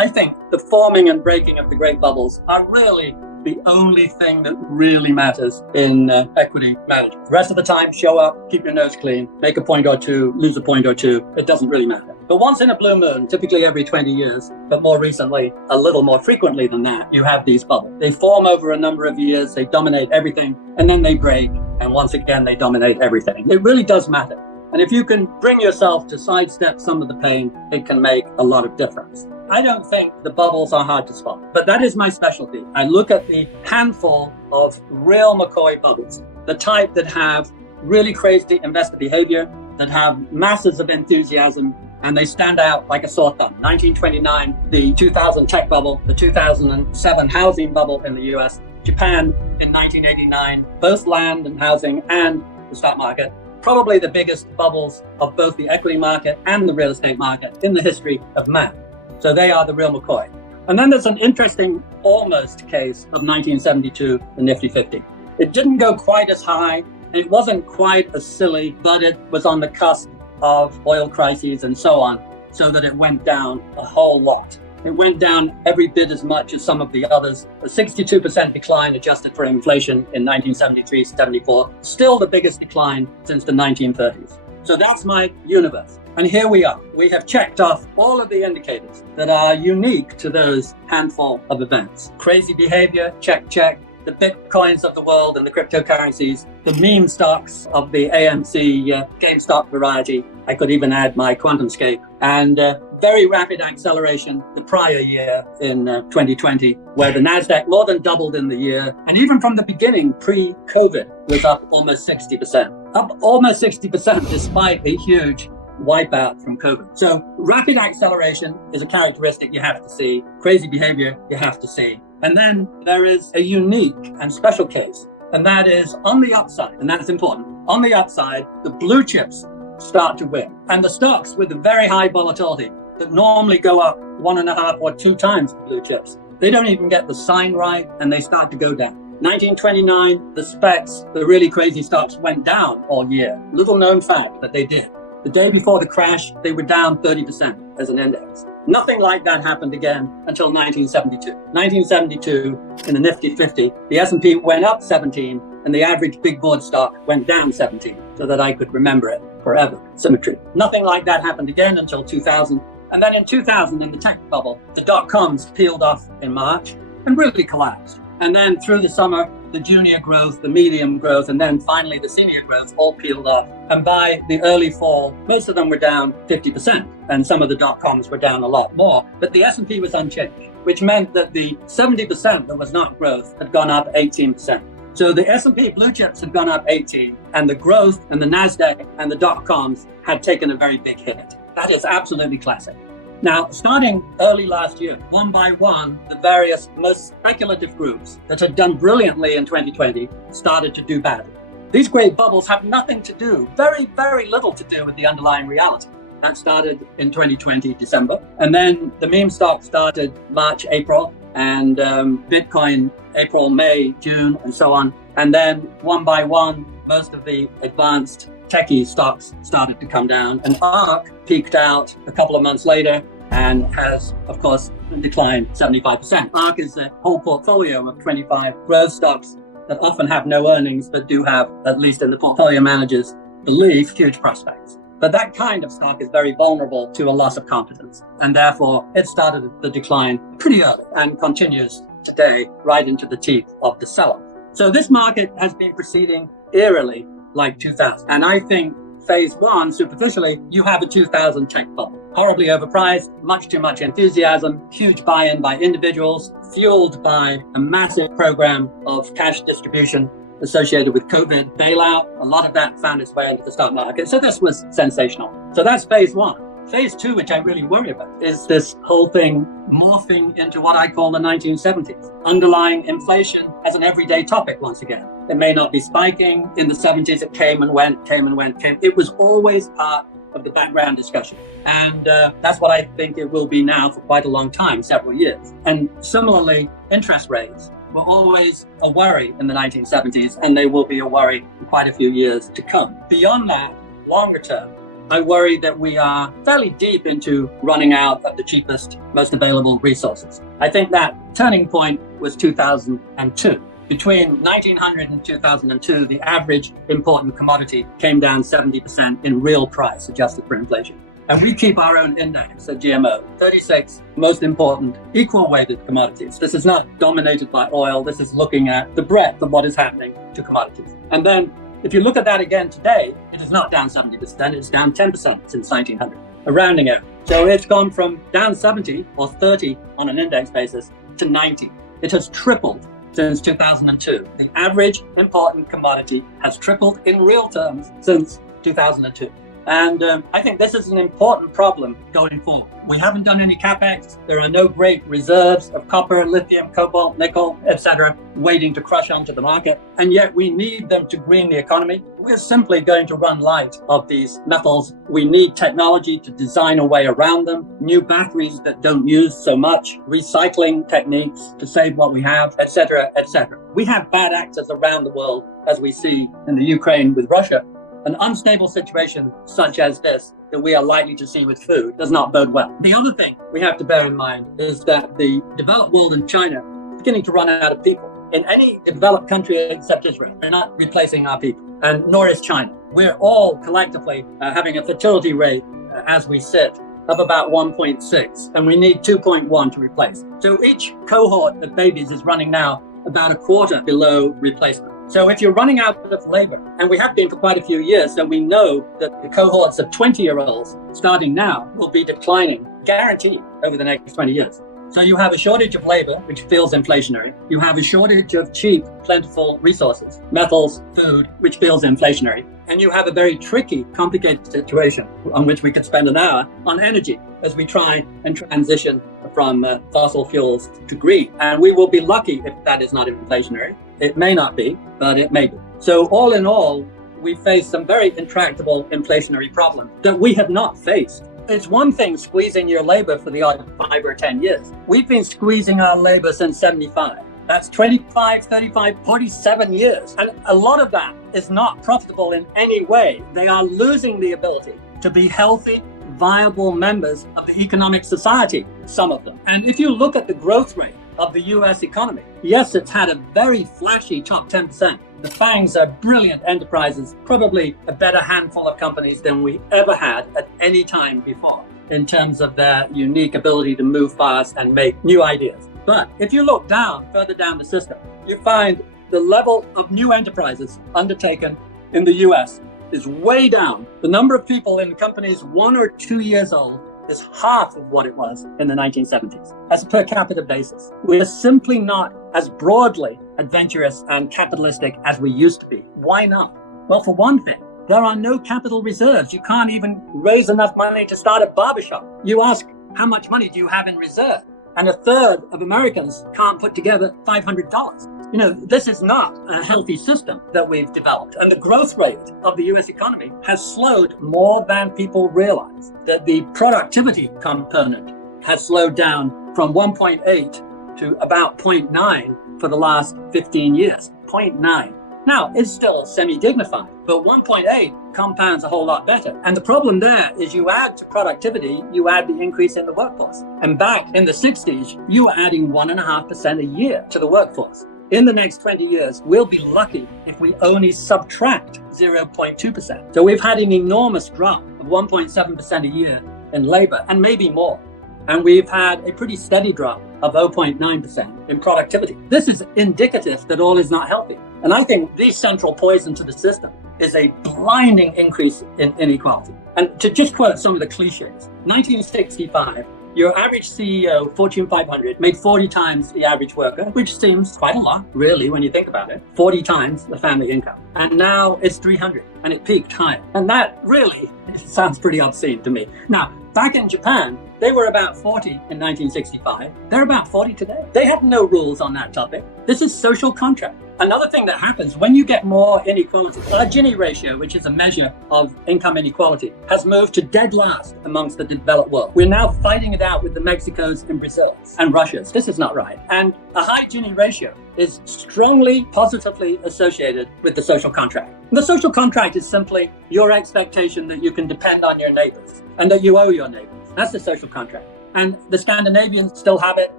I think the forming and breaking of the great bubbles are really the only thing that really matters in equity management. The rest of the time, show up, keep your nose clean, make a point or two, lose a point or two. It doesn't really matter. But once in a blue moon, typically every 20 years, but more recently, a little more frequently than that, you have these bubbles. They form over a number of years, they dominate everything, and then they break, and once again, they dominate everything. It really does matter. And if you can bring yourself to sidestep some of the pain, it can make a lot of difference. I don't think the bubbles are hard to spot, but that is my specialty. I look at the handful of real McCoy bubbles, the type that have really crazy investor behavior, that have masses of enthusiasm, and they stand out like a sore thumb. 1929, the 2000 tech bubble, the 2007 housing bubble in the US, Japan in 1989, both land and housing and the stock market, probably the biggest bubbles of both the equity market and the real estate market in the history of man. So they are the real McCoy. And then there's an interesting almost case of 1972, the Nifty 50. It didn't go quite as high. It wasn't quite as silly, but it was on the cusp of oil crises and so on, so that it went down a whole lot. It went down every bit as much as some of the others. A 62% decline adjusted for inflation in 1973-74, still the biggest decline since the 1930s. So that's my universe. And here we are. We have checked off all of the indicators that are unique to those handful of events. Crazy behavior, check, check. The Bitcoins of the world and the cryptocurrencies, the meme stocks of the AMC GameStop variety. I could even add my QuantumScape, and very rapid acceleration the prior year in 2020, where the Nasdaq more than doubled in the year. And even from the beginning, pre-COVID, was up almost 60%. Up almost 60% despite a huge wipeout from COVID. So rapid acceleration is a characteristic you have to see. Crazy behavior you have to see. And then there is a unique and special case, and that is on the upside, and that's important. On the upside, the blue chips start to win. And the stocks with the very high volatility that normally go up 1.5 or 2 times the blue chips, they don't even get the sign right, and they start to go down. 1929, the specs, the really crazy stocks went down all year. Little known fact that they did. The day before the crash, they were down 30% as an index. Nothing like that happened again until 1972. 1972, in the Nifty 50, the S&P went up 17 and the average big board stock went down 17, so that I could remember it forever. Symmetry. Nothing like that happened again until 2000. And then in 2000, in the tech bubble, the dot-coms peeled off in March and really collapsed. And then through the summer, the junior growth, the medium growth, and then finally the senior growth all peeled off. And by the early fall, most of them were down 50%, and some of the dot-coms were down a lot more. But the S&P was unchanged, which meant that the 70% that was not growth had gone up 18%. So the S&P blue chips had gone up 18, and the growth and the Nasdaq and the dot-coms had taken a very big hit. That is absolutely classic. Now, starting early last year, one by one, the various most speculative groups that had done brilliantly in 2020 started to do badly. These great bubbles have nothing to do, very, very little to do with the underlying reality. That started in 2020, December. And then the meme stock started March, April, and Bitcoin, April, May, June, and so on. And then one by one, most of the advanced techie stocks started to come down, and ARK peaked out a couple of months later and has, of course, declined 75%. ARK is a whole portfolio of 25 growth stocks that often have no earnings, but do have, at least in the portfolio manager's belief, huge prospects. But that kind of stock is very vulnerable to a loss of confidence, and therefore it started the decline pretty early and continues today right into the teeth of the sell-off. So this market has been proceeding eerily like 2000. And I think phase one, superficially, you have a 2000 tech bubble. Horribly overpriced, much too much enthusiasm, huge buy-in by individuals, fueled by a massive program of cash distribution associated with COVID bailout. A lot of that found its way into the stock market. So this was sensational. So that's phase one. Phase two, which I really worry about, is this whole thing morphing into what I call the 1970s. Underlying inflation as an everyday topic once again. It may not be spiking. In the 70s, it came and went. It was always part of the background discussion. And that's what I think it will be now for quite a long time, several years. And similarly, interest rates were always a worry in the 1970s, and they will be a worry for quite a few years to come. Beyond that, longer term, I worry that we are fairly deep into running out of the cheapest, most available resources. I think that turning point was 2002. Between 1900 and 2002, the average important commodity came down 70% in real price, adjusted for inflation. And we keep our own index at GMO, 36 most important equal weighted commodities. This is not dominated by oil. This is looking at the breadth of what is happening to commodities. And then if you look at that again today, it is not down 70%, it's down 10% since 1900, a rounding error. So it's gone from down 70 or 30 on an index basis to 90. It has tripled since 2002. The average important commodity has tripled in real terms since 2002. And I think this is an important problem going forward. We haven't done any capex. There are no great reserves of copper, lithium, cobalt, nickel, etc., waiting to crush onto the market. And yet we need them to green the economy. We're simply going to run light of these metals. We need technology to design a way around them, new batteries that don't use so much, recycling techniques to save what we have, etc., etc. We have bad actors around the world, as we see in the Ukraine with Russia. An unstable situation such as this that we are likely to see with food does not bode well. The other thing we have to bear in mind is that the developed world and China are beginning to run out of people. In any developed country except Israel, they're not replacing our people, and nor is China. We're all collectively having a fertility rate as we sit of about 1.6, and we need 2.1 to replace. So each cohort of babies is running now about a quarter below replacement. So if you're running out of labor, and we have been for quite a few years, so we know that the cohorts of 20-year-olds starting now will be declining, guaranteed, over the next 20 years. So you have a shortage of labor, which feels inflationary. You have a shortage of cheap, plentiful resources, metals, food, which feels inflationary. And you have a very tricky, complicated situation on which we could spend an hour on energy as we try and transition from fossil fuels to green. And we will be lucky if that is not inflationary. It may not be, but it may be. So all in all, we face some very intractable inflationary problems that we have not faced. It's one thing squeezing your labor for the odd 5 or 10 years. We've been squeezing our labor since 75. That's 25, 35, 47 years. And a lot of that is not profitable in any way. They are losing the ability to be healthy, viable members of the economic society, some of them. And if you look at the growth rate of the US economy, yes, it's had a very flashy top 10%. The FANGs are brilliant enterprises, probably a better handful of companies than we ever had at any time before in terms of their unique ability to move fast and make new ideas. But if you look down, further down the system, you find the level of new enterprises undertaken in the US is way down. The number of people in companies 1 or 2 years old is half of what it was in the 1970s as a per capita basis. We are simply not as broadly adventurous and capitalistic as we used to be. Why not? Well, for one thing, there are no capital reserves. You can't even raise enough money to start a barbershop. You ask, how much money do you have in reserve? And a third of Americans can't put together $500. You know, this is not a healthy system that we've developed. And the growth rate of the US economy has slowed more than people realize. That the productivity component has slowed down from 1.8 to about 0.9 for the last 15 years. 0.9. Now, it's still semi-dignified, but 1.8 compounds a whole lot better. And the problem there is you add to productivity, you add the increase in the workforce. And back in the 60s, you were adding 1.5% a year to the workforce. In the next 20 years, we'll be lucky if we only subtract 0.2%. So we've had an enormous drop of 1.7% a year in labor, and maybe more. And we've had a pretty steady drop of 0.9% in productivity. This is indicative that all is not healthy. And I think the central poison to the system is a blinding increase in inequality. And to just quote some of the cliches, 1965, your average CEO, Fortune 500, made 40 times the average worker, which seems quite a lot, really, when you think about it. 40 times the family income. And now it's 300, and it peaked higher. And that really sounds pretty obscene to me. Now, back in Japan, they were about 40 in 1965. They're about 40 today. They have no rules on that topic. This is social contract. Another thing that happens when you get more inequality, our Gini ratio, which is a measure of income inequality, has moved to dead last amongst the developed world. We're now fighting it out with the Mexicos and Brazils and Russias. This is not right. And a high Gini ratio is strongly positively associated with the social contract. The social contract is simply your expectation that you can depend on your neighbors and that you owe your neighbors. That's the social contract. And the Scandinavians still have it.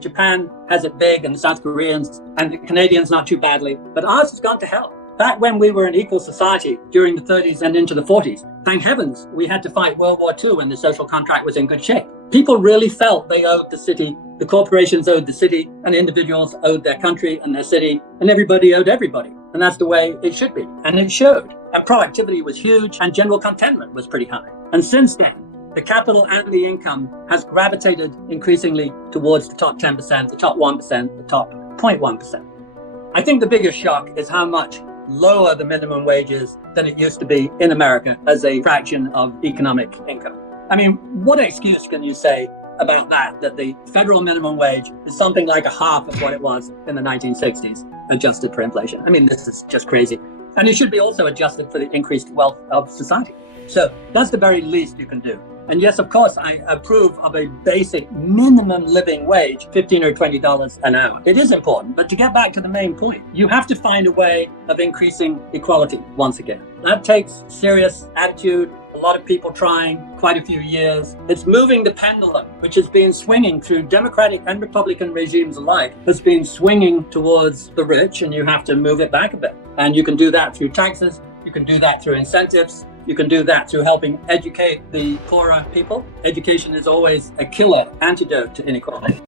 Japan has it big, and the South Koreans and the Canadians not too badly. But ours has gone to hell. Back when we were an equal society during the 30s and into the 40s, thank heavens we had to fight World War II when the social contract was in good shape. People really felt they owed the city, the corporations owed the city, and individuals owed their country and their city, and everybody owed everybody. And that's the way it should be. And it showed. And productivity was huge, and general contentment was pretty high. And since then, the capital and the income has gravitated increasingly towards the top 10%, the top 1%, the top 0.1%. I think the biggest shock is how much lower the minimum wage is than it used to be in America as a fraction of economic income. I mean, what excuse can you say about that the federal minimum wage is something like a half of what it was in the 1960s, adjusted for inflation? I mean, this is just crazy. And it should be also adjusted for the increased wealth of society. So that's the very least you can do. And yes, of course, I approve of a basic minimum living wage, $15 or $20 an hour. It is important. But to get back to the main point, you have to find a way of increasing equality once again. That takes serious attitude. A lot of people trying, quite a few years. It's moving the pendulum, which has been swinging through Democratic and Republican regimes alike, has been swinging towards the rich, and you have to move it back a bit. And you can do that through taxes. You can do that through incentives. You can do that through helping educate the poorer people. Education is always a killer antidote to inequality.